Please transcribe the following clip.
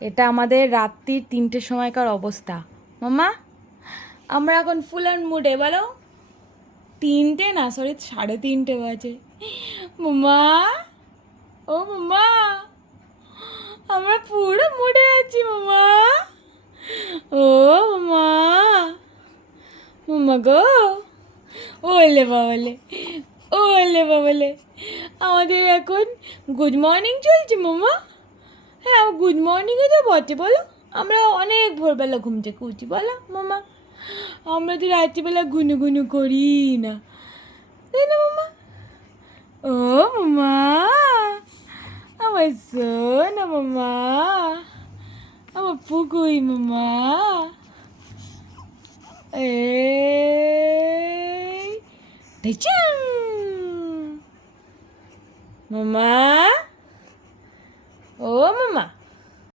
এটা আমাদের রাত্রির 3টের সময়কার অবস্থা। মাম্মা, আমরা এখন ফুল অ্যান্ড মুডে, বলো। 3টে না, সরি 3:30 বাজে। মাম্মা, ও মাম্মা, আমরা পুরো মুডে আছি মাম্মা। ও মাম্মা, মাম্মা গো, ওলে বাবলে, ওলে বাবলে, আমাদের এখন গুড মর্নিং চলছে মাম্মা। হ্যাঁ, গুড মর্নিংয়ে তো বটে, বলো। আমরা অনেক ভোরবেলা ঘুম থেকে উঠি, বলো মাম্মা। আমরা তো রাত্রিবেলা ঘুনু ঘুনু করি না, তাই না মাম্মা? ও মাম্মা, আমার সোনা মাম্মা, আমার পুকুই মাম্মা। এই ঢেচাং মাম্মা, ও মাম্মা।